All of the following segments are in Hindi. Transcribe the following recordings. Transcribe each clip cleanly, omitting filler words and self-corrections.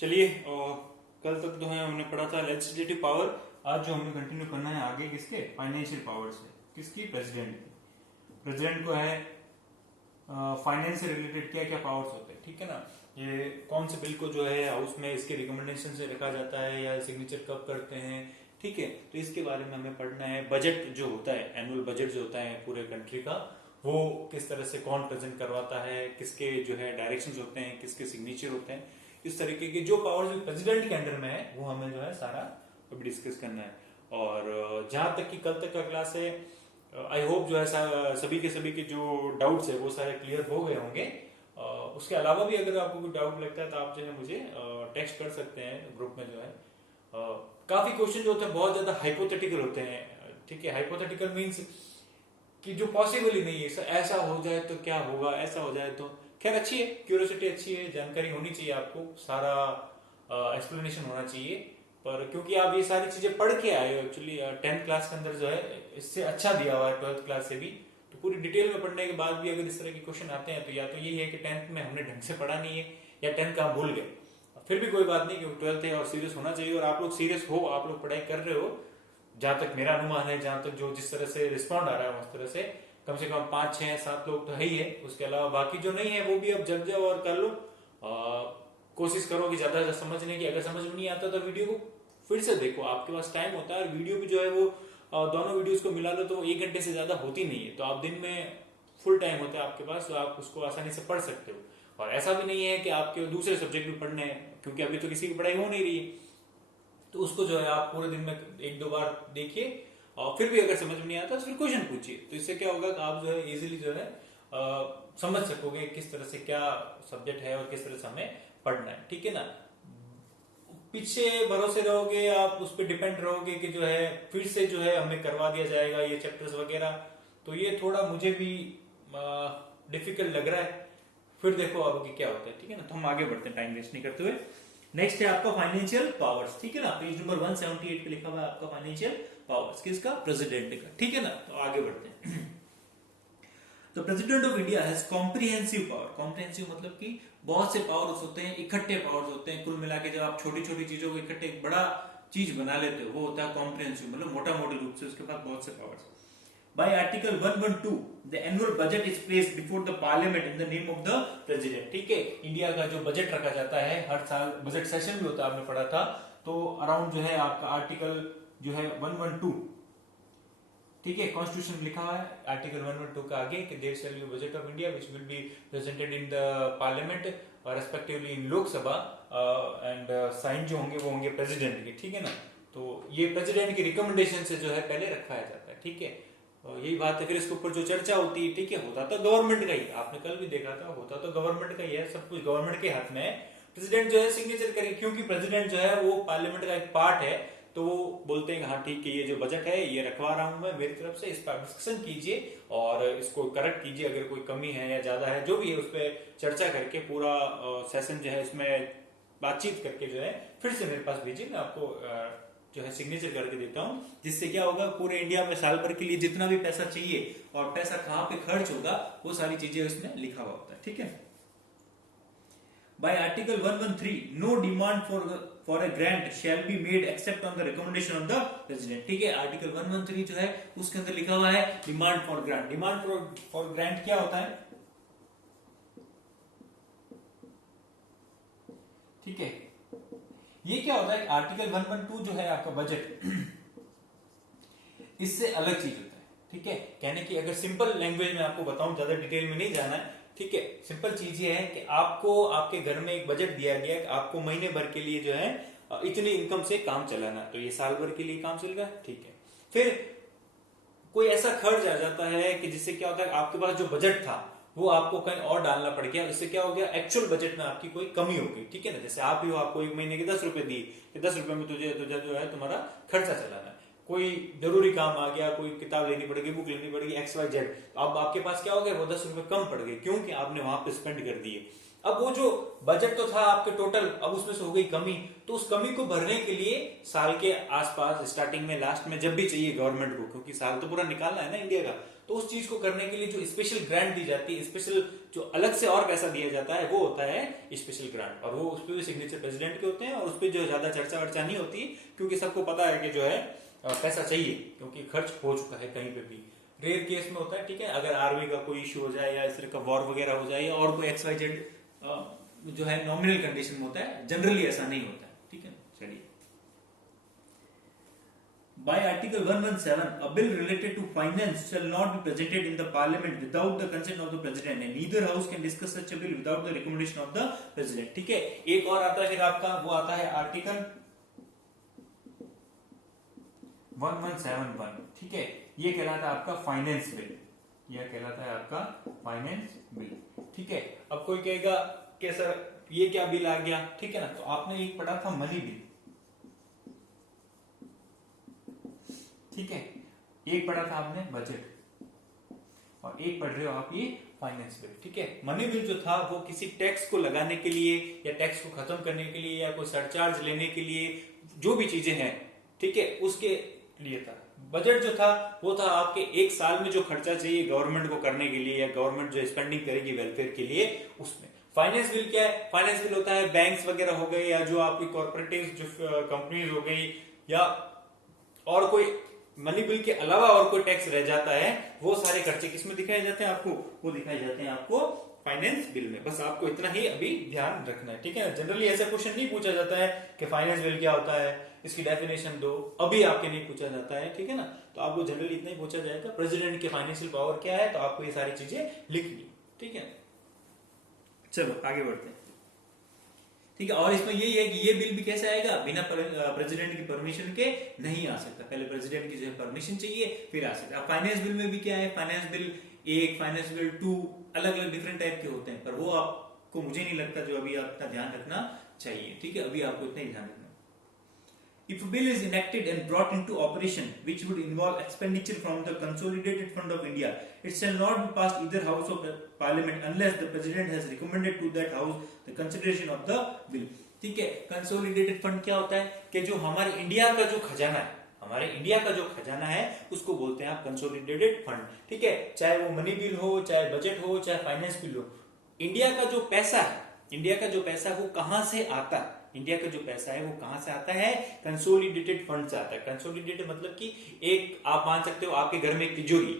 चलिए कल तक जो है हमने पढ़ा था लेजिस्लेटिव पावर। आज जो हमें कंटिन्यू करना है आगे किसके फाइनेंशियल पावर से, किसकी प्रेसिडेंट की। प्रेसिडेंट को है फाइनेंस से रिलेटेड क्या क्या पावर्स होते हैं, ठीक है ना। ये कौन से बिल को जो है हाउस में इसके रिकमेंडेशन से रखा जाता है या सिग्नेचर कब करते हैं, ठीक है। तो इसके बारे में हमें पढ़ना है। बजट जो होता है, एनुअल बजट जो होता है पूरे कंट्री का, वो किस तरह से कौन प्रेजेंट करवाता है, किसके जो है डायरेक्शंस होते हैं, किसके सिग्नेचर होते हैं, इस तरीके के जो पावर्स प्रेसिडेंट के अंडर में है वो हमें जो है सारा अभी डिस्कस करना है। और जहां तक कि कल तक का क्लास है, आई होप जो है सभी के जो डाउट्स है वो सारे क्लियर हो गए होंगे। उसके अलावा भी अगर आपको कोई डाउट लगता है तो आप जो है मुझे टेक्स्ट कर सकते हैं ग्रुप में जो है। काफी क्वेश्चन जो होते हैं बहुत ज्यादा हाइपोथेटिकल होते हैं, ठीक है। हाइपोथेटिकल मीन्स कि जो पॉसिबल ही नहीं है, ऐसा हो जाए तो क्या होगा, ऐसा हो जाए तो। खैर अच्छी है, क्यूरियोसिटी अच्छी है, जानकारी होनी चाहिए आपको, सारा एक्सप्लेनेशन होना चाहिए। पर क्योंकि आप ये सारी चीजें पढ़ के आए हो एक्चुअली 10th क्लास के अंदर जो है इससे अच्छा दिया हुआ है 12th क्लास से भी। तो पूरी डिटेल में पढ़ने के बाद भी अगर इस तरह के क्वेश्चन आते हैं तो या तो यही है कि 10th में हमने ढंग से पढ़ा नहीं है या 10th का हम भूल गए। फिर भी कोई बात नहीं, क्योंकि 12th है और सीरियस होना चाहिए। और आप लोग सीरियस हो, आप लोग पढ़ाई कर रहे हो, जहां तक मेरा अनुमान है, जहां तक जो जिस तरह से रिस्पॉन्ड आ रहा है उस तरह से कम 5 6 7 लोग तो है ही है। उसके अलावा बाकी जो नहीं है वो भी अब जग जाओ और कर लो। कोशिश करो कि ज्यादा से समझने की। अगर समझ में नहीं आता तो वीडियो को फिर से देखो, आपके पास टाइम होता है। और वीडियो भी जो है वो दोनों वीडियोस को मिला लो तो 1 घंटे से ज्यादा होती नहीं है। तो आप दिन में फुल टाइम होता है आपके पास, तो आप उसको आसानी से पढ़ सकते हो। और ऐसा भी नहीं है कि आपके दूसरे सब्जेक्ट भी पढ़ने हैं, क्योंकि अभी तो किसी की पढ़ाई हो नहीं रही है। तो उसको जो है आप पूरे दिन में 1-2 बार देखिए और फिर भी अगर समझ में नहीं आता तो फिर क्वेश्चन पूछिए। तो इससे क्या होगा कि आप जो है इजीली जो है समझ सकोगे किस तरह से क्या सब्जेक्ट है और किस तरह से हमें पढ़ना है, ठीक है ना। पीछे भरोसे रहोगे, आप उस पर डिपेंड रहोगे कि जो है फिर से जो है हमें करवा दिया जाएगा ये चैप्टर्स वगैरह, तो ये थोड़ा मुझे भी डिफिकल्ट लग रहा है। फिर देखो अब क्या होता है, ठीक है ना। तो हम आगे बढ़ते हैं टाइम वेस्ट नहीं करते हुए। नेक्स्ट है आपका फाइनेंशियल पावर्स, ठीक है ना। पेज नंबर 178 पे लिखा हुआ है आपका फाइनेंशियल पावर्स, किसका, प्रेसिडेंट का, ठीक है ना। तो आगे बढ़ते हैं। तो president of India has comprehensive power. Comprehensive मतलब कि बहुत से पावर्स होते हैं, इकट्ठे पावर्स होते हैं। कुल मिला के जब आप छोटी छोटी चीजों को इकट्ठे एक बड़ा चीज बना लेते हो वो होता है कॉम्प्रिहेंसिव, मतलब मोटा मोटे रूप से उसके पास बहुत से powers. By Article 112, the annual budget is placed before the Parliament in the name of the President. ठीक है, इंडिया का जो बजट रखा जाता है हर साल, बजट सेशन भी होता है, आपने पढ़ा था। तो अराउंड जो है आपका आर्टिकल जो है 112, ठीक है, कॉन्स्टिट्यूशन में लिखा हुआ है आर्टिकल 112 का आगे कि there shall be budget of India which will be presented in the parliament और respectively in Lok Sabha and sign जो होंगे वो होंगे प्रेसिडेंट के, ठीक है ना। तो ये प्रेसिडेंट की रिकमेंडेशन से जो है पहले रखवाया जाता है, ठीक है। यही बात है। फिर इसके ऊपर जो चर्चा होती है, ठीक है, होता तो गवर्नमेंट का ही, आपने कल भी देखा था, होता तो गवर्नमेंट का ही है, सब कुछ गवर्नमेंट के हाथ में है। प्रेसिडेंट जो है सिग्नेचर करे, क्योंकि प्रेसिडेंट जो है वो पार्लियामेंट का एक पार्ट है। तो वो बोलते हैं हाँ ठीक है, ये जो बजट है ये रखवा रहा हूं मैं मेरी तरफ से, इस पर डिस्कशन कीजिए और इसको करेक्ट कीजिए, अगर कोई कमी है या ज्यादा है जो भी है उस पर चर्चा करके पूरा सेशन जो है इसमें बातचीत करके जो है फिर से मेरे पास भेजिए, मैं आपको जो है सिग्नेचर करके देता हूं। जिससे क्या होगा, पूरे इंडिया में साल भर के लिए जितना भी पैसा चाहिए और पैसा कहां पे खर्च होगा वो सारी चीजें इसमें लिखा हुआ होता है, ठीक है। By Article 113, no demand for a grant shall be made except on the recommendation of the President. ठीक है, आर्टिकल 113 जो है उसके अंदर लिखा हुआ है demand for grant. Demand for grant क्या होता है, ठीक है, ये क्या होता है, आर्टिकल 112 जो है आपका बजट इससे अलग चीज होता है, ठीक है। कहने की अगर सिंपल लैंग्वेज में आपको बताऊं, ज्यादा डिटेल में नहीं जाना है, ठीक है। सिंपल चीज ये है कि आपको आपके घर में एक बजट दिया गया है, आपको महीने भर के लिए जो है इतनी इनकम से काम चलाना, तो ये साल भर के लिए काम चल रहा है, ठीक है। फिर कोई ऐसा खर्च आ जाता है कि जिससे क्या होता है, आपके पास जो बजट था वो आपको कहीं और डालना पड़ गया, इससे क्या हो गया, एक्चुअल बजट में आपकी कोई कमी हो गई, ठीक है ना। जैसे आप ही हो, आपको एक महीने के 10 रुपए दिए कि 10 रुपए में तुझे जो है तुम्हारा खर्चा चलाना है। कोई जरूरी काम आ गया, कोई किताब लेनी पड़ेगी, बुक लेनी पड़ेगी, XYZ, अब आपके पास क्या हो गया, वो 10 रुपए कम पड़ गए, क्योंकि आपने वहां पे स्पेंड कर दिए। अब वो जो बजट तो था आपके टोटल, अब उसमें से हो गई कमी, तो उस कमी को भरने के लिए साल के आसपास, स्टार्टिंग में, लास्ट में, जब भी चाहिए गवर्नमेंट को, क्योंकि साल तो पूरा निकालना है ना इंडिया का, तो उस चीज को करने के लिए जो स्पेशल ग्रांट दी जाती है, स्पेशल जो अलग से और पैसा दिया जाता है, वो होता है स्पेशल ग्रांट। और वो उस पर भी सिग्नेचर प्रेसिडेंट के होते हैं, और उस पर जो ज्यादा चर्चा वर्चा नहीं होती, क्योंकि सबको पता है कि जो है पैसा चाहिए, क्योंकि खर्च हो चुका है कहीं पे भी। रेयर केस में होता है, ठीक है, अगर आर्मी का कोई इश्यू हो जाए या इस तरह का वॉर वगैरह हो जाए, और कोई XYZ जो है नॉमिनल कंडीशन में होता है, जनरली ऐसा नहीं होता है, ठीक है। चलिए, by Article 117, a bill related to finance shall not be presented in the Parliament without the consent of the President, and neither house can discuss such a bill without the recommendation of the President। ठीक है, एक और आता है फिर आपका, वो आता है आर्टिकल 1171। ठीक है, ये कहलाता है आपका फाइनेंस बिल, यह कहलाता है आपका फाइनेंस बिल। ठीक है, अब कोई कहेगा कि सर ये क्या बिल आ गया, ठीक है ना, तो आपने एक पढ़ा था मनी बिल, ठीक है, एक पढ़ा था आपने बजट, और एक पढ़ रहे हो आप ये फाइनेंस बिल। ठीक है, मनी बिल जो था वो किसी टैक्स को लगाने के लिए या टैक्स को खत्म करने के लिए या कोई सरचार्ज लेने के लिए, जो भी चीजें हैं, ठीक है, उसके लिए था। बजट जो था वो था आपके एक साल में जो खर्चा चाहिए गवर्नमेंट को करने के लिए, या गवर्नमेंट जो स्पेंडिंग करेगी वेलफेयर के लिए, उसमें। फाइनेंस बिल क्या है? फाइनेंस बिल होता है बैंक्स वगैरह हो गए, या जो आपकी कॉर्पोरेटिव जो कंपनीज हो गई, या और कोई मनी बिल के अलावा और कोई टैक्स रह जाता है, वो सारे खर्चे किसमें दिखाए जाते हैं आपको? वो दिखाए जाते हैं आपको फाइनेंस बिल में। बस आपको इतना ही अभी ध्यान रखना है, ठीक है। जनरली ऐसा क्वेश्चन नहीं पूछा जाता है कि फाइनेंस बिल क्या होता है, इसकी डेफिनेशन दो, अभी आपके नहीं पूछा जाता है, ठीक है ना। तो आपको जनरली इतना ही पूछा जाएगा प्रेसिडेंट के फाइनेंशियल पावर क्या है, तो आपको ये सारी चीजें लिखनी, ठीक है। चलो आगे बढ़ते हैं, ठीक है। और इसमें यही है कि ये बिल भी कैसे आएगा? बिना प्रेसिडेंट की परमिशन के नहीं आ सकता, पहले प्रेसिडेंट की जो है परमिशन चाहिए फिर आ सकता है। अब फाइनेंस बिल में भी क्या है, फाइनेंस बिल 1, फाइनेंस बिल 2, अलग अलग डिफरेंट टाइप के होते हैं, पर वो आपको मुझे नहीं लगता जो अभी आपका ध्यान रखना चाहिए, ठीक है। अभी आपको इतना ही ध्यान रखना। If a bill is enacted and brought into operation which would involve expenditure from the Consolidated Fund of India, it shall not be passed either house of the Parliament unless the President has recommended to that house the consideration of the bill। ठीक है, कंसोलिडेटेड फंड क्या होता है कि जो हमारे इंडिया का जो खजाना है, हमारे इंडिया का जो खजाना है उसको बोलते हैं आप कंसोलिडेटेड फंड, ठीक है। चाहे वो मनी बिल हो, चाहे बजट हो, चाहे फाइनेंस बिल हो, इंडिया का जो पैसा है, इंडिया का जो पैसा है वो कहां से आता है? इंडिया का जो पैसा है वो कहां से आता है? कंसोलिडेटेड फंड से आता है। कंसोलिडेटेड मतलब कि एक आप मान सकते हो आपके घर में एक तिजोरी,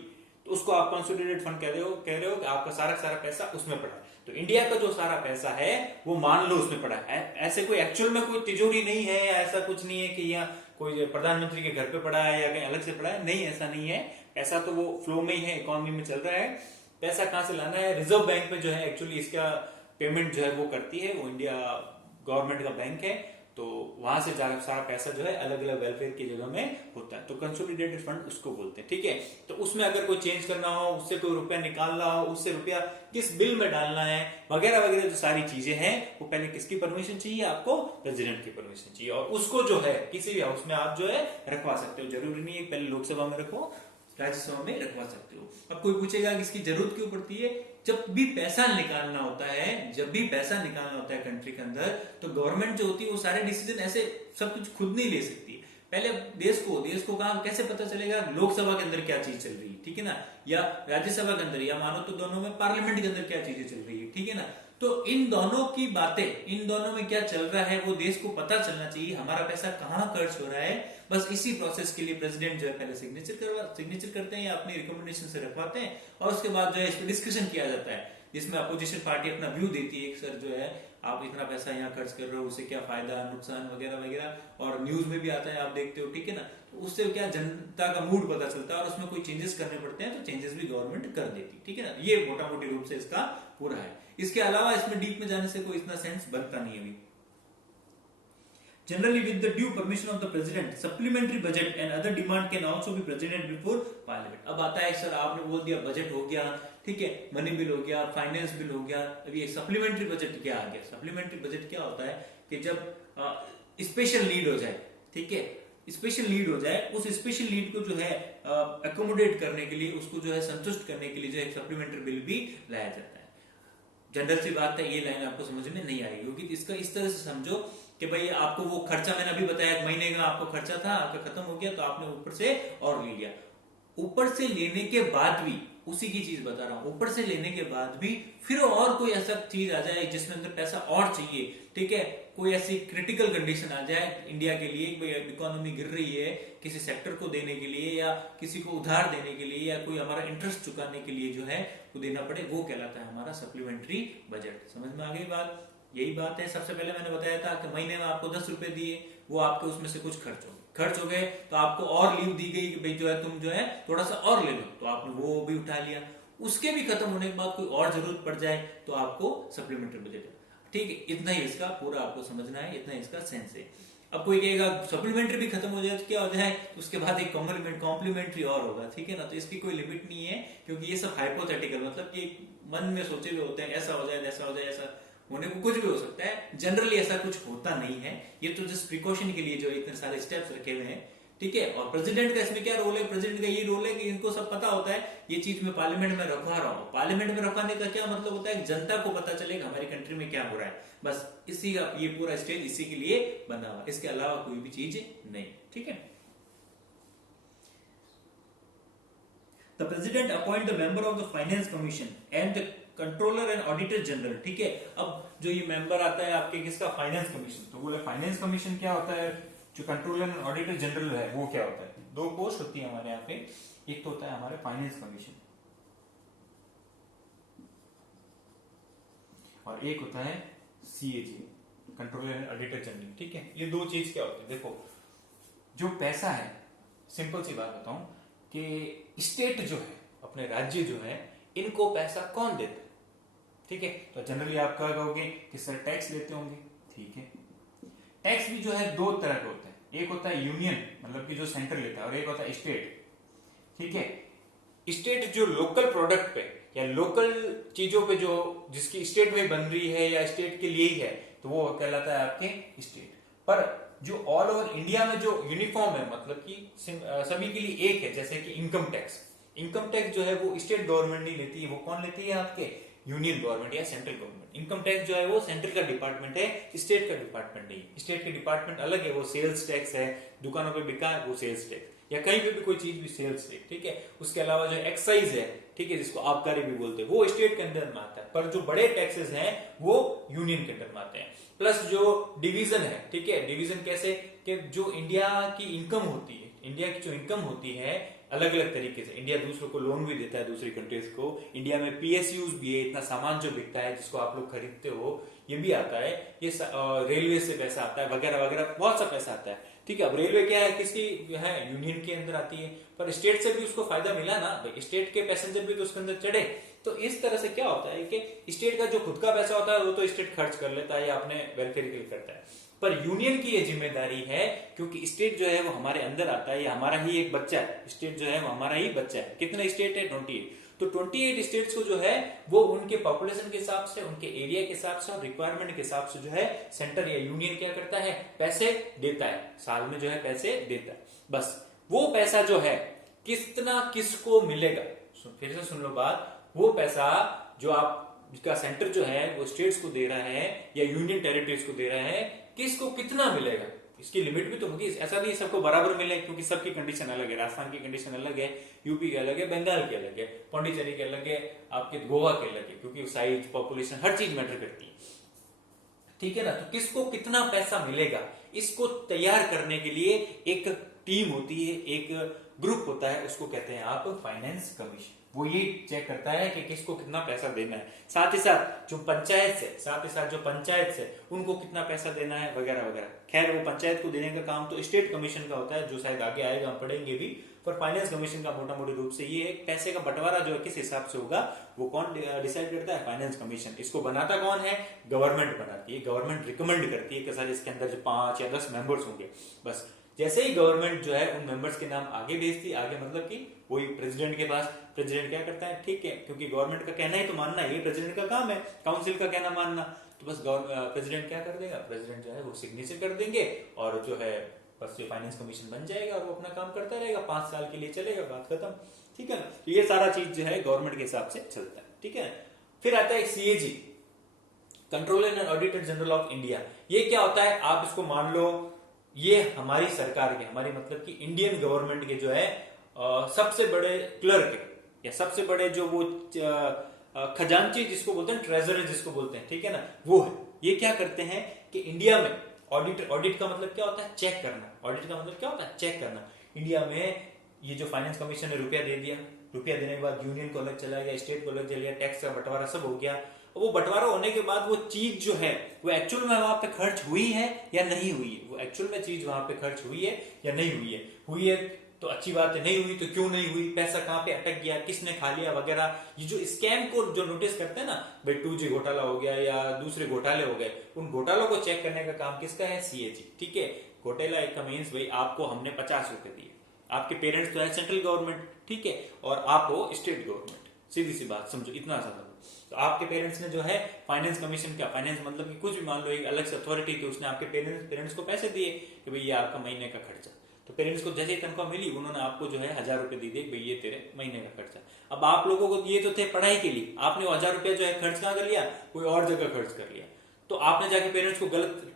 तो उसको आप कंसोलिडेटेड फंड कह रहे हो कि आपका सारा पैसा उसमें पड़ा है। तो इंडिया का जो सारा पैसा है वो मान लो उसमें पड़ा है। ऐसे कोई एक्चुअल में कोई तिजोरी नहीं है, ऐसा कुछ नहीं है कि यहाँ कोई प्रधानमंत्री के घर पे पड़ा है या कहीं अलग से पड़ा है, नहीं, ऐसा नहीं है। ऐसा तो वो फ्लो में ही है, इकोनॉमी में चल रहा है। पैसा कहां से लाना है? रिजर्व बैंक में जो है एक्चुअली इसका पेमेंट जो है वो करती है, वो इंडिया गवर्नमेंट का बैंक है, तो वहां से सारा पैसा जो है अलग अलग वेलफेयर की जगह में होता है, तो कंसोलिडेटेड फंड उसको बोलते हैं, ठीक है। तो उसमें अगर कोई चेंज करना हो, उससे कोई रुपया निकालना हो, उससे रुपया किस बिल में डालना है वगैरह वगैरह जो सारी चीजें हैं, वो पहले किसकी परमिशन चाहिए? आपको प्रेसिडेंट की परमिशन चाहिए। और उसको जो है किसी भी हाउस में आप जो है रखवा सकते हो, जरूरी नहीं है पहले लोकसभा में रखो, राज्यसभा में रखवा सकते हो। अब कोई पूछेगा कि इसकी जरूरत क्यों पड़ती है? जब भी पैसा निकालना होता है, जब भी पैसा निकालना होता है कंट्री के अंदर, तो गवर्नमेंट जो होती है वो सारे डिसीजन ऐसे सब कुछ खुद नहीं ले सकती। पहले देश को कहां कैसे पता चलेगा? लोकसभा के अंदर क्या चीज चल रही है, ठीक है ना, या राज्यसभा के अंदर, या मानो तो दोनों में पार्लियामेंट के अंदर क्या चीजें चल रही है, ठीक है ना। तो इन दोनों की बातें, इन दोनों में क्या चल रहा है वो देश को पता चलना चाहिए, हमारा पैसा कहां खर्च हो रहा है। बस इसी प्रोसेस के लिए प्रेसिडेंट जो है पहले सिग्नेचर करते हैं या अपनी रिकमेंडेशन से रखवाते हैं, और उसके बाद जो है इस पर डिस्कशन किया जाता है, जिसमें अपोजिशन पार्टी अपना व्यू देती है, सर जो है आप इतना पैसा यहाँ खर्च कर रहे हो, उससे क्या फायदा नुकसान वगैरह वगैरह, और न्यूज में भी आता है, आप देखते हो, ठीक है ना। तो उससे क्या जनता का मूड पता चलता है, और उसमें कोई चेंजेस करने पड़ते हैं तो चेंजेस भी गवर्नमेंट कर देती, ठीक है ना। ये मोटा मोटी रूप से इसका पूरा है। इसके अलावा इसमें डीप में जाने से कोई इतना सेंस बनता नहीं है अभी। Generally, with the due permission of the president, supplementary budget and other demand can also be presented before parliament। अब आता है सर आपने बोल दिया बजट हो गया, ठीक है, मनी बिल हो गया, फाइनेंस बिल हो गया, अब ये सप्लीमेंट्री बजट क्या आ गया? सप्लीमेंट्री बजट क्या होता है कि जब स्पेशल नीड हो जाए, ठीक है, स्पेशल नीड हो जाए, उस स्पेशल नीड को जो है अकोमोडेट करने के लिए, उसको जो है संतुष्ट करने के लिए जो है सप्लीमेंट्री बिल भी लाया जाता है। जनरल सी बात है, ये लाइन आपको समझ में नहीं आएगी, क्योंकि इसका इस तरह से समझो कि भाई आपको वो खर्चा, मैंने अभी बताया, एक महीने का आपको खर्चा था, आपका खत्म हो गया, तो आपने ऊपर से और ले लिया। ऊपर से लेने के बाद भी, उसी की चीज बता रहा हूं, ऊपर से लेने के बाद भी फिर और कोई ऐसा चीज आ जाए जिसमें अंदर पैसा और चाहिए, ठीक है, कोई ऐसी क्रिटिकल कंडीशन आ जाए इंडिया के लिए, कोई इकोनॉमी गिर रही है, किसी सेक्टर को देने के लिए या किसी को उधार देने के लिए या कोई हमारा इंटरेस्ट चुकाने के लिए जो है वो देना पड़े, वो कहलाता है हमारा सप्लीमेंट्री बजट। समझ में आ गई बात? यही बात है। सबसे पहले मैंने बताया था कि महीने में आपको 10 रुपए दिए, वो आपके उसमें से कुछ खर्च हो गए तो आपको और लीव दी गई कि भाई जो है तुम जो है थोड़ा सा और ले लो, तो आपने वो भी उठा लिया। उसके भी खत्म होने के बाद कोई और जरूरत पड़ जाए तो आपको सप्लीमेंट्री बजट, ठीक है, इतना ही इसका पूरा आपको समझना है, इतना ही इसका सेंस है। अब कोई कहेगा सप्लीमेंट्री भी खत्म हो जाए तो क्या हो जाए, तो उसके बाद एक कॉम्प्लीमेंट्री और होगा, ठीक है ना। तो इसकी कोई लिमिट नहीं है, क्योंकि ये सब हाइपोथेटिकल, मतलब कि मन में सोचे हुए होते हैं, ऐसा हो जाए, ऐसा हो जाए, ऐसा होने को कुछ भी हो सकता है, जनरली ऐसा कुछ होता नहीं है। ये तो जस्ट प्रिकॉशन के लिए जो इतने सारे स्टेप्स रखे हुए हैं, ठीक है। और प्रेसिडेंट का इसमें क्या रोल है? प्रेसिडेंट का ये रोल है कि इनको सब पता होता है ये चीज मैं पार्लियामेंट में रखवा रहा हूँ। पार्लियामेंट में रखवाने का क्या मतलब होता है? जनता को पता चलेगा हमारी कंट्री में क्या हो रहा है, बस इसी का ये पूरा स्टेज इसी के लिए बना हुआ, इसके अलावा कोई भी चीज नहीं, ठीक है। The president appoint the member of the finance commission and the controller and auditor general, ठीक है। अब जो ये मेंबर आता है आपके किसका? Finance commission. तो बोले फाइनेंस कमीशन क्या होता है, जो कंट्रोलर एंड ऑडिटर जनरल है वो क्या होता है? दो पोस्ट होती है हमारे यहाँ पे, एक तो होता है हमारे फाइनेंस कमीशन और एक होता है CAG, controller and auditor general, ठीक है। ये दो चीज क्या होती है? देखो, जो पैसा है, सिंपल सी बात बताऊं कि स्टेट जो है, अपने राज्य जो है, इनको पैसा कौन देता है, ठीक है। तो जनरली आप क्या कहोगे कि सर टैक्स लेते होंगे, ठीक है। टैक्स भी जो है दो तरह के होते हैं, एक होता है यूनियन, मतलब कि जो सेंटर लेता है, और एक होता है स्टेट, ठीक है। स्टेट जो लोकल प्रोडक्ट पे या लोकल चीजों पे जो जिसकी स्टेट में बन रही है या स्टेट के लिए ही है, तो वो कहलाता है आपके स्टेट। पर जो ऑल ओवर इंडिया में जो यूनिफॉर्म है, मतलब कि सभी के लिए एक है, जैसे कि इनकम टैक्स, इनकम टैक्स जो है वो स्टेट गवर्नमेंट नहीं लेती है, वो कौन लेती है? आपके यूनियन गवर्नमेंट या सेंट्रल गवर्नमेंट। इनकम टैक्स जो है वो सेंट्रल का डिपार्टमेंट है, स्टेट का डिपार्टमेंट नहीं। स्टेट के डिपार्टमेंट अलग है, वो सेल्स टैक्स है, दुकानों पे बिका है वो सेल्स टैक्स, या कहीं पे भी कोई चीज भी सेल्स टैक्स, ठीक है। उसके अलावा जो एक्साइज है, ठीक है, जिसको आबकारी भी बोलते हैं, वो स्टेट के अंदर में आता है। पर जो बड़े टैक्सेस हैं वो यूनियन के अंदर में आते हैं। प्लस जो डिवीजन है, ठीक है, डिवीजन कैसे कि जो इंडिया की इनकम होती है, इंडिया की जो इनकम होती है अलग अलग तरीके से, इंडिया दूसरों को लोन भी देता है, दूसरी कंट्रीज को, इंडिया में पीएसयूज भी है, इतना सामान जो बिकता है जिसको आप लोग खरीदते हो, ये भी आता है, ये रेलवे से पैसा आता है, वगैरह वगैरह बहुत सा पैसा आता है, ठीक है। अब रेलवे क्या है, किसकी है? यूनियन के अंदर आती है, पर स्टेट से भी उसको फायदा मिला ना भाई, स्टेट के पैसेंजर भी तो उसके अंदर चढ़े। तो इस तरह से क्या होता है कि स्टेट का जो खुद का पैसा होता है वो तो स्टेट खर्च कर लेता है या अपने वेलफेयर के लिए करता है, पर यूनियन की ये जिम्मेदारी है, क्योंकि स्टेट जो है वो हमारे अंदर आता है, ये हमारा ही एक बच्चा है, स्टेट जो है वो हमारा ही बच्चा है। कितने स्टेट है? 28। तो 28 स्टेट्स को जो है वो उनके पॉपुलेशन के हिसाब से, उनके एरिया के हिसाब से और रिक्वायरमेंट के हिसाब से जो है सेंटर या यूनियन क्या करता है? पैसे देता है, साल में जो है पैसे देता है। बस वो पैसा जो है कितना किसको मिलेगा, फिर से सुन लो बात, वो पैसा जो आप जिसका सेंटर जो है वो स्टेट्स को दे रहा है या यूनियन टेरिटरीज को दे रहा है, किसको कितना मिलेगा, इसकी लिमिट भी तो होगी। ऐसा नहीं सबको बराबर मिले, क्योंकि सबकी कंडीशन अलग है, राजस्थान की कंडीशन अलग है, यूपी के अलग है, बंगाल के अलग है, पौंडीचेरी के अलग है, आपके गोवा के अलग है, क्योंकि साइज, पॉपुलेशन, हर चीज मैटर करती है, ठीक है ना। तो किसको कितना पैसा मिलेगा, इसको तैयार करने के लिए एक टीम होती है, एक ग्रुप होता है, उसको कहते हैं आप फाइनेंस कमीशन। वो ये चेक करता है कि किसको कितना पैसा देना है, साथ ही साथ जो पंचायत से उनको कितना पैसा देना है, वगैरह वगैरह। खैर वो पंचायत को देने का काम तो स्टेट कमीशन का होता है, जो शायद आगे आएगा, हम पढ़ेंगे भी। पर फाइनेंस कमीशन का मोटा मोटी रूप से ये है, पैसे का बंटवारा जो है किस हिसाब से होगा वो कौन डिसाइड करता है? Finance commission. इसको बनाता कौन है? गवर्नमेंट बनाती है, गवर्नमेंट रिकमेंड करती है कि सर इसके अंदर जो 5 या 10 मेंबर्स होंगे, बस जैसे ही गवर्नमेंट जो है उन मेंबर्स के नाम आगे भेजती, आगे मतलब कि वही प्रेसिडेंट के पास, प्रेसिडेंट क्या करता है? ठीक है, क्योंकि गवर्नमेंट का कहना ही तो मानना है, ये प्रेसिडेंट का काम है, काउंसिल का कहना मानना, तो बस प्रेसिडेंट क्या कर देगा? प्रेसिडेंट जो है वो सिग्नेचर कर देंगे और जो है बस ये फाइनेंस कमीशन बन जाएगा और वो अपना काम करता रहेगा, 5 साल के लिए चलेगा, बात खत्म, ठीक है ना। तो ये सारा चीज जो है गवर्नमेंट के हिसाब से चलता है, ठीक है। फिर आता है CAG, controller and auditor general of India. ये क्या होता है? आप इसको मान लो ये हमारी सरकार के, हमारी मतलब कि इंडियन गवर्नमेंट के जो है सबसे बड़े क्लर्क या सबसे बड़े जो वो खजांची जिसको बोलते हैं, ट्रेजरर जिसको बोलते हैं, ठीक है ना, वो है। ये क्या करते हैं कि इंडिया में ऑडिट का मतलब क्या होता है? चेक करना। ऑडिट का मतलब क्या होता है? चेक करना। इंडिया में ये जो फाइनेंस कमीशन ने रुपया दे दिया, रुपया देने के बाद यूनियन को अलग चला गया, स्टेट को अलग चला गया, टैक्स का बंटवारा सब हो गया। वो बंटवारा होने के बाद वो चीज जो है वो एक्चुअल में वहां पे खर्च हुई है या नहीं हुई है, वो एक्चुअल में चीज वहां पे खर्च हुई है या नहीं हुई है तो अच्छी बात है, नहीं हुई तो क्यों नहीं हुई, पैसा कहां पे अटक गया, किसने खा लिया वगैरह। ये जो स्कैम को जो नोटिस करते हैं ना, भाई 2G घोटाला हो गया या दूसरे घोटाले हो गए, उन घोटालों को चेक करने का काम किसका है? CAG, ठीक है। घोटाला का मीन्स भाई आपको हमने 50 रुपए दिए, आपके पेरेंट्स तो है सेंट्रल गवर्नमेंट, ठीक है, और आप हो स्टेट गवर्नमेंट, सीधी सी बात समझो, इतना सा। तो आपके पेरेंट्स ने जो है फाइनेंस कमीशन, क्या फाइनेंस मतलब कि कुछ भी मान लो एक अलग से अथॉरिटी थी, उसने आपके पेरेंट्स को पैसे दिए कि भाई ये आपका महीने का खर्चा। तो पेरेंट्स को जैसे ही तनख्वाह मिली उन्होंने आपको जो है 1000 रुपए दे दिए, भाई ये तेरे महीने का खर्चा। अब आप लोगों को ये तो थे पढ़ाई के लिए, आपने 1000 रुपया जो है खर्च कहाँ कर लिया? कोई और जगह खर्च कर लिया। तो आपने जाके पेरेंट्स को गलत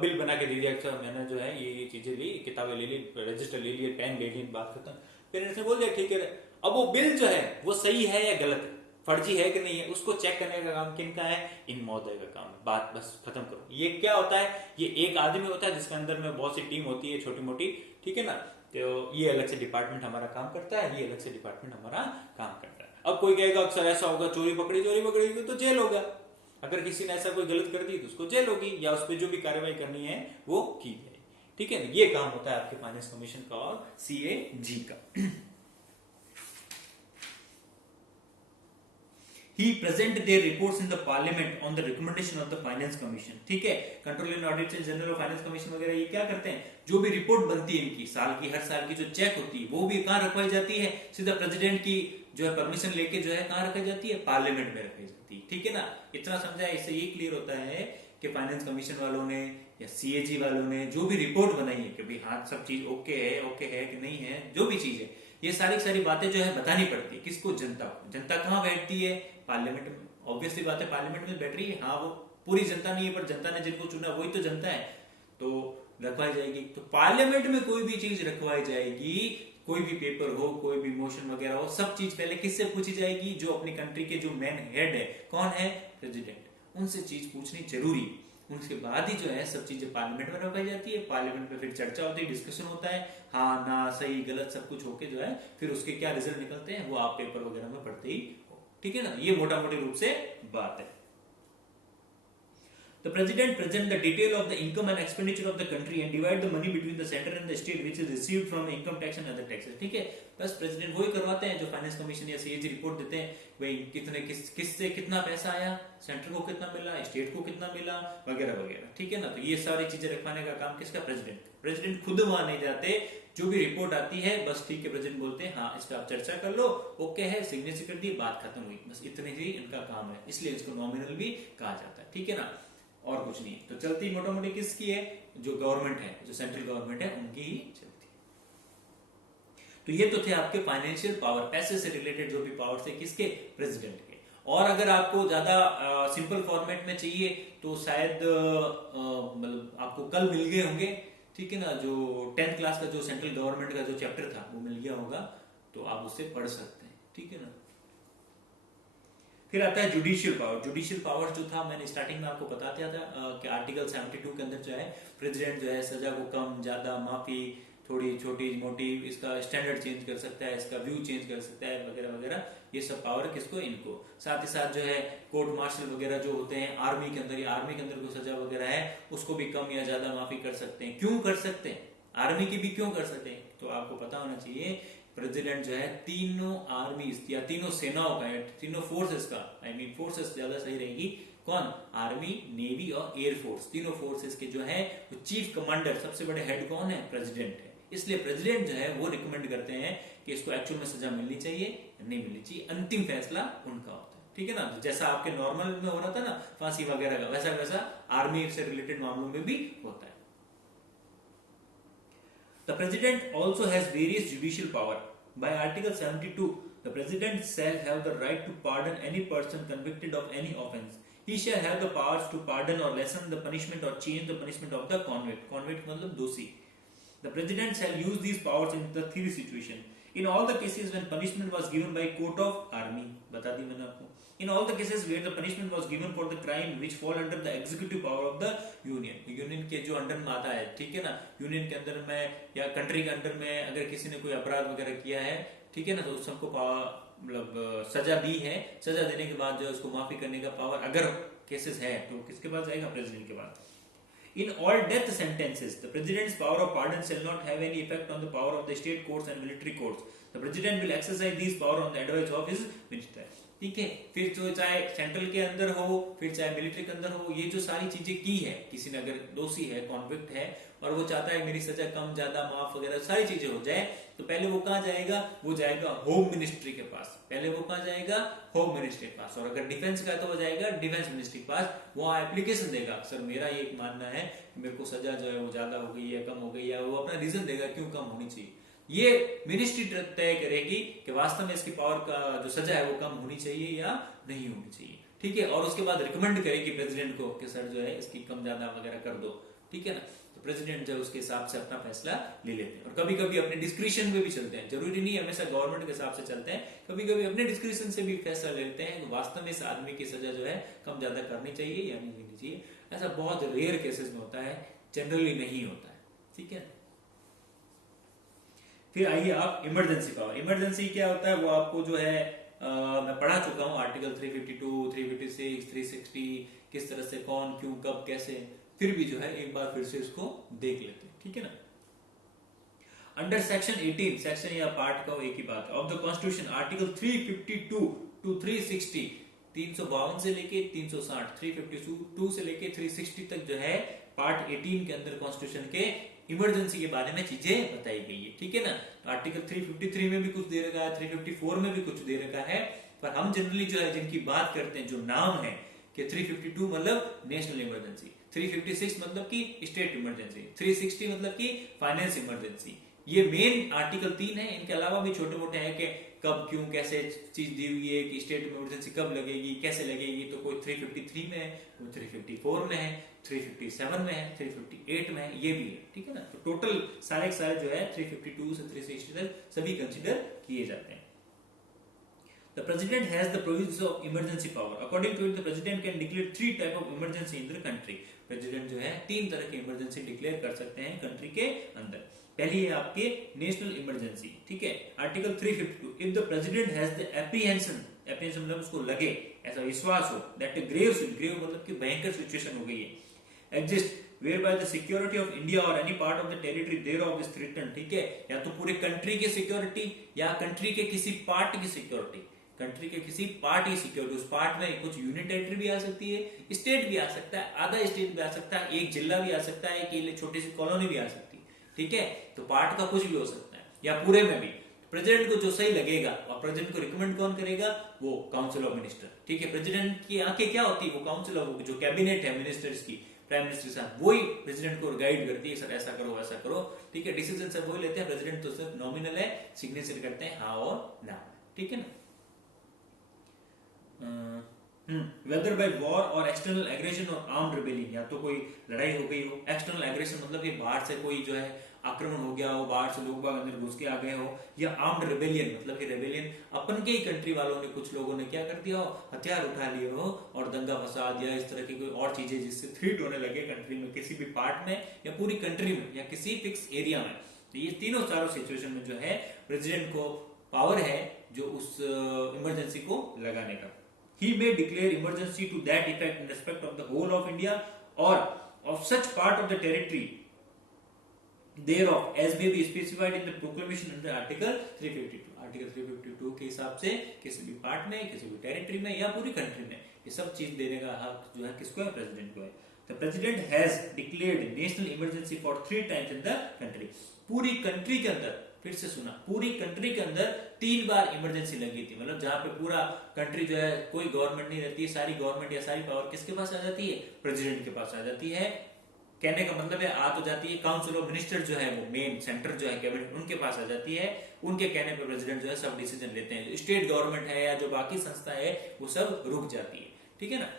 बिल बना के दे दिया, अच्छा मैंने जो है ये चीजें ली, किताबें ले ली, रजिस्टर ले लिए, पेन ले ली, बात खत्म। पेरेंट्स ने बोल दिया ठीक है। अब वो बिल जो है वो सही है या गलत है, फर्जी है कि नहीं है, उसको चेक करने का काम किनका है? इन महोदय का काम है। बात बस खत्म करो। ये क्या होता है? ये एक आदमी होता है जिसके अंदर में बहुत सी टीम होती है छोटी मोटी, ठीक है ना। तो ये अलग से डिपार्टमेंट हमारा काम करता है, ये अलग से डिपार्टमेंट हमारा काम करता है। अब कोई कहेगा अक्सर ऐसा होगा, चोरी पकड़ी तो जेल होगा। अगर किसी ने ऐसा कोई गलत कर दी तो उसको जेल होगी, या उस पर जो भी कार्रवाई करनी है वो की जाएगी, ठीक है ना। ये काम होता है आपके फाइनेंस कमीशन का और CAG का। He present their reports in the parliament on the recommendation of the finance commission, ठीक है। Controller and auditor general of finance commission वगैरह ये क्या करते हैं? जो भी रिपोर्ट बनती है इनकी साल की, हर साल की जो चेक होती है, वो भी कहाँ रखवाई जाती है? सीधा प्रेसिडेंट की जो है परमिशन लेके जो है कहाँ रखी जाती है? पार्लियामेंट में रखी जाती है, ठीक है ना। इतना समझा, इससे ये क्लियर होता है कि फाइनेंस कमीशन वालों ने या CAG वालों ने जो भी रिपोर्ट बनाई है कि भाई हाँ सब चीज ओके है कि नहीं है, जो भी चीज है, ये सारी बातें जो है बतानी पड़ती है किसको? जनता को। जनता कहाँ बैठती है? पार्लियामेंट में। ऑब्वियसली बात है, पार्लियामेंट में बैठ रही है। हाँ वो पूरी जनता नहीं है, पर जनता ने जिनको चुना वही तो जनता है, तो रखवाई जाएगी। तो पार्लियामेंट में कोई भी चीज रखवाई जाएगी, कोई भी पेपर हो, कोई भी मोशन वगैरह हो, सब चीज पहले किससे पूछी जाएगी? जो अपनी कंट्री के जो मेन हेड है, कौन है? प्रेसिडेंट। उनसे चीज पूछनी जरूरी। उसके बाद ही जो है सब चीजें पार्लियामेंट में रखाई जाती है। पार्लियामेंट में फिर चर्चा होती है, डिस्कशन होता है, हाँ ना सही गलत सब कुछ होके जो है फिर उसके क्या रिजल्ट निकलते हैं वो आप पेपर वगैरह में पढ़ते ही हो, ठीक है ना। ये मोटा मोटी रूप से बात है। The president present the detail of the income and expenditure of the country and divide the money between the center and the state which is received from the income tax and other taxes, ठीक है। बस प्रेसिडेंट वही करवाते हैं जो फाइनेंस कमीशन या CAG रिपोर्ट देते हैं, भाई कितने किससे कितना पैसा आया, सेंटर को कितना मिला, स्टेट को कितना मिला वगैरह वगैरह, ठीक है ना। तो ये सारी चीजें रखवाने का काम किसका? प्रेसिडेंट। प्रेसिडेंट खुद वहां नहीं जाते, जो भी रिपोर्ट आती है बस ठीक है, प्रेसिडेंट बोलते हैं हाँ इस पर आप चर्चा कर लो, ओके है, सिग्नेचर कर दी, बात खत्म हुई, बस इतने ही इनका काम है। इसलिए इसको नॉमिनल भी कहा जाता है, ठीक है ना, और कुछ नहीं। तो चलती मोटा मोटी किसकी है? जो गवर्नमेंट है, जो सेंट्रल गवर्नमेंट है, उनकी ही चलती है। तो ये तो थे आपके फाइनेंशियल पावर, पैसे से रिलेटेड जो भी पावर थे किसके? प्रेसिडेंट के। और अगर आपको ज्यादा सिंपल फॉर्मेट में चाहिए तो शायद मतलब आपको कल मिल गए होंगे, ठीक है ना, जो 10th क्लास का जो सेंट्रल गवर्नमेंट का जो चैप्टर था वो मिल गया होगा, तो आप उससे पढ़ सकते हैं, ठीक है ना। फिर आता है जुडिशियल पावर। जुडिशियल पावर जो था मैंने स्टार्टिंग में आपको बता दिया था कि आर्टिकल 72 के अंदर जो है प्रेसिडेंट जो है सजा को कम ज्यादा माफी थोड़ी छोटी मोटी इसका स्टैंडर्ड चेंज कर सकता है, इसका व्यू चेंज कर सकता है वगैरह वगैरह। ये सब पावर किसको? इनको। साथ ही साथ जो है कोर्ट मार्शल वगैरह जो होते हैं आर्मी के अंदर, आर्मी के अंदर कोई सजा वगैरह है उसको भी कम या ज्यादा माफी कर सकते हैं। क्यों कर सकते हैं? आर्मी की भी क्यों कर सकते हैं? तो आपको पता होना चाहिए प्रेसिडेंट जो है तीनों आर्मी या तीनों सेनाओं का, तीनों फोर्सेस का, आई मीन फोर्सेस ज्यादा सही रहेगी, कौन? आर्मी, नेवी और एयर फोर्स, तीनों फोर्सेस के जो है वो चीफ कमांडर, सबसे बड़े हेड कौन है? प्रेसिडेंट है। इसलिए प्रेसिडेंट जो है वो रिकमेंड करते हैं कि इसको एक्चुअल में सजा मिलनी चाहिए या नहीं मिलनी चाहिए, अंतिम फैसला उनका होता है, ठीक है ना। जैसा आपके नॉर्मल में हो रहा था ना फांसी वगैरह का, वैसा वैसा आर्मी से रिलेटेड मामलों में भी होता है। The president also has various judicial power. By Article 72, the president shall have the right to pardon any person convicted of any offence. He shall have the powers to pardon or lessen the punishment or change the punishment of the convict. Convict मतलब दोषी. The president shall use these powers in the three situations. In all the cases when punishment was given by court of army, बता दी मैंने आपको, in all the cases where the punishment was given for the crime which fall under the executive power of the union, union के जो अंडर में आता है, ठीक है ना, यूनियन के अंदर में या कंट्री के अंडर में अगर किसी ने कोई अपराध वगैरह किया है, ठीक है ना, तो सबको मतलब सजा दी है, सजा देने के बाद जो है उसको माफी करने का पावर अगर केसेस है तो किसके पास जाएगा, प्रेसिडेंट के पास। In all death sentences, the president's power of pardon shall not have any effect on the power of the state courts and military courts. The president will exercise these power on the advice of his minister. ठीक है, फिर तो चाहे सेंट्रल के अंदर हो, फिर चाहे मिलिट्री के अंदर हो, ये जो सारी चीजें की है, किसी ने अगर दोषी है, कॉन्विक्ट है और वो चाहता है मेरी सजा कम ज्यादा माफ वगैरह सारी चीजें हो जाए, तो पहले वो कहाँ जाएगा, वो जाएगा होम मिनिस्ट्री के पास, पहले वो कहाँ जाएगा, होम मिनिस्ट्री के पास, और अगर डिफेंस का है तो वो जाएगा डिफेंस मिनिस्ट्री के पास, वो एप्लीकेशन देगा, सर मेरा ये मानना है मेरे को सजा जो है वो ज्यादा हो गई है, कम हो गई है, वो अपना रीजन देगा क्यों कम होनी चाहिए। ये मिनिस्ट्री तय करेगी कि वास्तव में इसकी पावर का जो सजा है वो कम होनी चाहिए या नहीं होनी चाहिए, ठीक है, और उसके बाद रिकमेंड करेगी प्रेसिडेंट को कि सर जो है इसकी कम ज्यादा वगैरह कर दो, ठीक है ना, तो प्रेसिडेंट जो है उसके हिसाब से अपना फैसला ले लेते हैं, और कभी कभी अपने डिस्क्रिप्शन में भी चलते हैं, जरूरी नहीं हमेशा गवर्नमेंट के हिसाब से चलते हैं, कभी कभी अपने डिस्क्रिप्शन से भी फैसला लेते हैं वास्तव में इस आदमी की सजा जो है कम ज्यादा करनी चाहिए या नहीं होनी चाहिए। ऐसा बहुत रेयर केसेस में होता है, जनरली नहीं होता है, ठीक है। फिर आइए आप इमरजेंसी पावर, इमरजेंसी क्या होता है वो आपको जो है मैं पढ़ा चुका हूं, आर्टिकल 352, 356, 360, किस तरह से कौन क्यों कब कैसे, फिर भी जो है एक बार फिर से इसको देख लेते हैं, ठीक है ना। अंडर सेक्शन 18, सेक्शन या पार्ट का एक ही बात है, of the constitution, article 352 to 360, 352 से लेके 360, 352 से लेके 360 तक जो है पार्ट 18 के अंदर कॉन्स्टिट्यूशन के इमरजेंसी के बारे में चीजें बताई गई है, ठीक है ना। आर्टिकल 353 में भी कुछ दे रखा है, 354 में भी कुछ दे रखा है, पर हम जनरली जो है जिनकी बात करते हैं, जो नाम है कि 352 मतलब नेशनल इमरजेंसी, 356 मतलब कि स्टेट इमरजेंसी, 360 मतलब कि फाइनेंस इमरजेंसी, ये मेन आर्टिकल 3 है। इनके अलावा भी छोटे मोटे हैं कि कब क्यों कैसे चीज दी हुई है कि स्टेट इमरजेंसी कब लगेगी कैसे लगेगी, तो कोई 353 में है, कोई 354 में है, 357 में है, 358 में है, ये भी है, ठीक है ना। तो टोटल सारे जो है 352 से 360 तक सभी कंसिडर किए जाते हैं। The president has the provisions of emergency power. According to it, the president can declare 3 type of emergency in the country. President जो है 3 तरह की इमरजेंसी डिक्लेयर कर सकते हैं कंट्री के अंदर। पहली है आपके नेशनल इमरजेंसी, ठीक है, article 352, if the president has the apprehension मतलब उसको लगे, ऐसा विश्वास हो दैट ग्रेव मतलब कि भयंकर सिचुएशन हो गई है, exist whereby the security of India or any part of the territory thereof is threatened, ठीक है, या तो पूरे कंट्री की सिक्योरिटी या कंट्री के किसी पार्ट की सिक्योरिटी, कंट्री के किसी पार्ट की सिक्योरिटी, उस पार्ट में कुछ यूनियन टेरिटरी भी आ सकती है, स्टेट भी आ सकता है, आधा स्टेट भी आ सकता है, एक जिला भी आ सकता है, एक छोटी सी कॉलोनी भी आ सकती है, ठीक है, तो पार्ट का कुछ भी हो सकता है, या पूरे में भी। प्रेसिडेंट को जो सही लगेगा, और प्रेसिडेंट को रिकमेंड कौन करेगा, वो काउंसिल ऑफ मिनिस्टर, ठीक है। प्रेसिडेंट की आंखें क्या होती है, वो काउंसिल ऑफ जो कैबिनेट है मिनिस्टर्स की, प्राइम मिनिस्टर साहब, वही प्रेसिडेंट को गाइड करती है, सर ऐसा करो वैसा करो, ठीक है, डिसीजन सब वही लेते हैं, प्रेसिडेंट तो सिर्फ नॉमिनल है, सिग्नेचर करते हैं हाँ और ना, ठीक है ना। वेदर बाय वॉर और एक्सटर्नल एग्रेशन और आर्म्ड रिबेलियन, या तो कोई लड़ाई हो गई हो, एक्सटर्नल एग्रेशन मतलब कि बाहर से कोई जो है आक्रमण हो गया हो, बाहर से लोग बाग अंदर घुस के आ गए हो, या आर्म्ड रिबेलियन मतलब कि रेबेलियन अपन के ही कंट्री वालों ने, कुछ लोगों ने क्या कर दिया हो, हथियार उठा लिए हो और दंगा फसाद या इस तरह की कोई और चीजें जिससे थ्रेट होने लगे कंट्री में, किसी भी पार्ट में या पूरी कंट्री में या किसी फिक्स एरिया में, तो ये तीनों चारों सिचुएशन में जो है प्रेसिडेंट को पावर है जो उस इमरजेंसी को लगाने का। He may declare emergency to that effect in respect of the whole of India or of such part of the territory thereof as may be specified in the proclamation under Article 352. Article 352 के हिसाब से किसी भी पार्ट में, किसी भी टेरिटरी में या पूरी कंट्री में ये सब चीज देने का हक जो है किसको है, प्रेसिडेंट को है। The president has declared national emergency for 3 times in the country. पूरी कंट्री के अंदर, फिर से सुना, पूरी कंट्री के अंदर 3 बार इमरजेंसी लगी थी, मतलब जहां पे पूरा कंट्री जो है कोई गवर्नमेंट नहीं रहती है, सारी गवर्नमेंट या सारी पावर किसके पास आ जाती है, प्रेसिडेंट के पास आ जाती है। कहने का मतलब है आ तो जाती है, काउंसिल ऑफ मिनिस्टर जो है वो मेन सेंटर जो है कैबिनेट उनके पास आ जाती है, उनके कहने पर प्रेसिडेंट जो है सब डिसीजन लेते हैं, जो स्टेट गवर्नमेंट है या जो बाकी संस्था है वो सब रुक जाती है, ठीक है ना।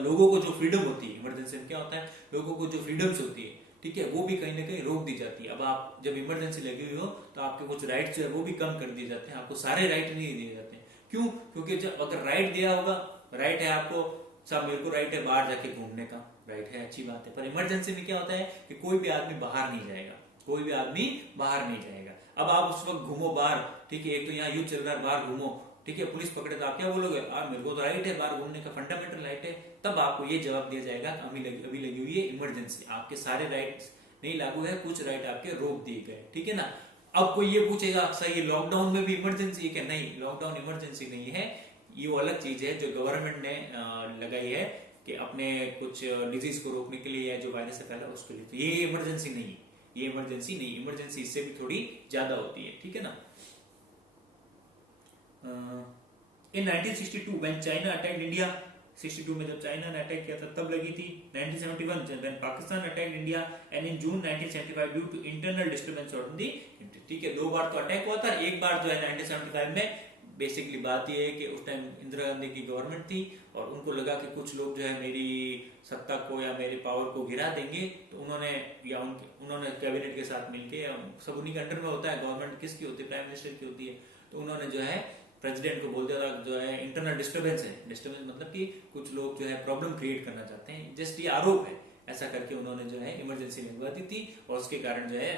लोगों को जो फ्रीडम होती है, इमरजेंसी में क्या होता है, लोगों को जो फ्रीडम्स होती है ठीक है, वो भी कहीं ना कहीं रोक दी जाती है। अब आप जब इमरजेंसी लगी हुई हो तो आपके कुछ राइट जो है वो भी कम कर दिए जाते हैं, आपको सारे राइट नहीं दिए जाते हैं। क्यों? क्योंकि जब अगर राइट दिया होगा, राइट है आपको, साहब मेरे को राइट है बाहर जाके घूमने का, राइट है, अच्छी बात है, पर इमरजेंसी में क्या होता है कि कोई भी आदमी बाहर नहीं जाएगा, कोई भी आदमी बाहर नहीं जाएगा। अब आप उस वक्त घूमो बाहर, ठीक है, एक तो यहाँ युद्ध चल रहा है, बाहर घूमो, ठीक है, पुलिस पकड़े तो आप क्या बोलोगे? मेरे को तो राइट है बाहर घूमने का, फंडामेंटल राइट है। तब आपको ये जवाब दिया जाएगा अभी लगी हुई है इमरजेंसी, आपके सारे राइट्स नहीं लागू है, कुछ राइट आपके रोक दिए गए, ठीक है ना। अब कोई ये पूछेगा सर ये लॉकडाउन में भी इमरजेंसी है क्या? नहीं, लॉकडाउन इमरजेंसी नहीं है, ये वो अलग चीज है जो गवर्नमेंट ने लगाई है कि अपने कुछ डिजीज को रोकने के लिए या जो वायरस से फैला उसके लिए। तो ये इमरजेंसी नहीं है, ये इमरजेंसी नहीं, इमरजेंसी इससे भी थोड़ी ज्यादा होती है, ठीक है ना। इन 1962 व्हेन चाइना अटैक्ड इंडिया, 62 में जब चाइना ने अटैक किया था तब लगी थी। 1971 when Pakistan attacked India and in June 1975 due to internal disturbance on the, ठीक है, 2 बार तो अटैक हुआ था, एक बार जो है 1975 में। बेसिकली बात यह है कि उस टाइम इंदिरा गांधी की गवर्नमेंट थी और उनको लगा कि कुछ लोग जो है मेरी सत्ता को या मेरी पावर को गिरा देंगे, तो उन्होंने कैबिनेट के साथ मिलके, सब उन्हीं के अंडर में होता है, गवर्नमेंट किसकी होती है? प्राइम मिनिस्टर की होती है। तो उन्होंने जो है प्रेसिडेंट को बोल दिया था जो है इंटरनल डिस्टर्बेंस है, डिस्टर्बेंस मतलब कि कुछ लोग जो है प्रॉब्लम क्रिएट करना चाहते हैं, जस्ट ये आरोप है, ऐसा करके उन्होंने जो है इमरजेंसी लगवा दी थी और उसके कारण जो है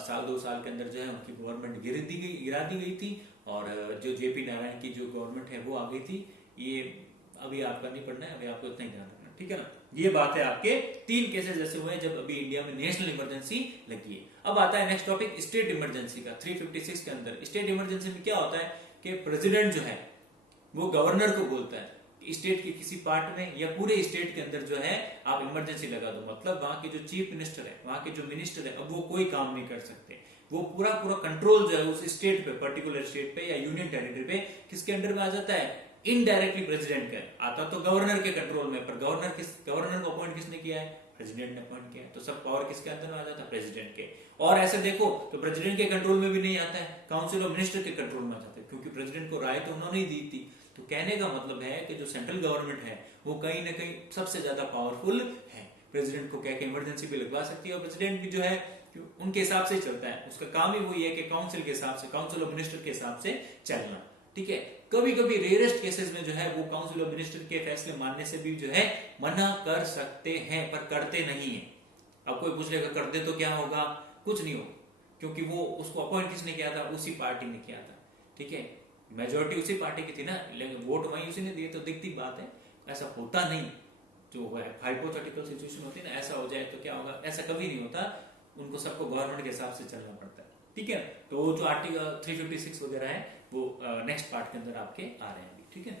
साल 2 साल के अंदर जो है उनकी गवर्नमेंट गिरा दी गई थी और जो जेपी नारायण की जो गवर्नमेंट है वो आ गई थी। ये अभी आपका नहीं पढ़ना है, अभी आपको इतना ही ध्यान रखना, ठीक है ना। ये बात है आपके 3 केसेस ऐसे हुए हैं जब अभी इंडिया में नेशनल इमरजेंसी लगी है। अब आता है नेक्स्ट टॉपिक स्टेट इमरजेंसी का। 356 के अंदर स्टेट इमरजेंसी में क्या होता है कि प्रेसिडेंट जो है वो गवर्नर को बोलता है स्टेट के किसी पार्ट में या पूरे स्टेट के अंदर जो है आप इमरजेंसी लगा दो। मतलब वहां के जो चीफ मिनिस्टर है, वहां के जो मिनिस्टर है, अब वो कोई काम नहीं कर सकते, वो पूरा कंट्रोल जो है उस स्टेट पे, पर्टिकुलर स्टेट पे या यूनियन टेरिटरी पे किसके अंडर में आ जाता है? इनडायरेक्टली प्रेसिडेंट का आता तो गवर्नर के कंट्रोल में, पर गवर्नर को अपॉइंट किसने किया है? प्रेसिडेंट ने अपॉइंट किया है। तो सब पावर किसके अंदर में आ जाता है? प्रेसिडेंट के। और ऐसे देखो तो प्रेसिडेंट के कंट्रोल में भी नहीं आता है, काउंसिल ऑफ मिनिस्टर के कंट्रोल में आ जाता है, क्योंकि प्रेसिडेंट को राय तो उन्होंने ही दी थी। तो कहने का मतलब है कि जो सेंट्रल गवर्नमेंट है वो कहीं ना कहीं सबसे ज्यादा पावरफुल है, प्रेसिडेंट को कह के इमरजेंसी भी लगवा सकती है और प्रेसिडेंट भी जो है उनके हिसाब से चलता है, उसका काम ही वही है कि काउंसिल के हिसाब से, काउंसिल ऑफ मिनिस्टर के हिसाब से चलना, ठीक है। कभी कभी रेयरेस्ट केसेस में जो है वो काउंसिल ऑफ मिनिस्टर के फैसले मानने से भी जो है मना कर सकते हैं, पर करते नहीं है। अब कोई पूछ लेगा कर दे तो क्या होगा? कुछ नहीं होगा, क्योंकि वो उसको अपॉइंट किसने किया था? उसी पार्टी ने किया था, ठीक है, मेजोरिटी उसी पार्टी की थी ना, लेकिन वोट वहीं उसी ने दिए। तो दिखती बात है, ऐसा होता नहीं, जो है हाइपोथेटिकल सिचुएशन होती है ना, ऐसा हो जाए तो क्या होगा? ऐसा कभी नहीं होता, उनको सबको गवर्नमेंट के हिसाब से चलना पड़ता है, ठीक है। तो जो आर्टिकल 356 वगैरह है वो नेक्स्ट पार्ट के अंदर आपके आ रहे हैं अभी, ठीक है।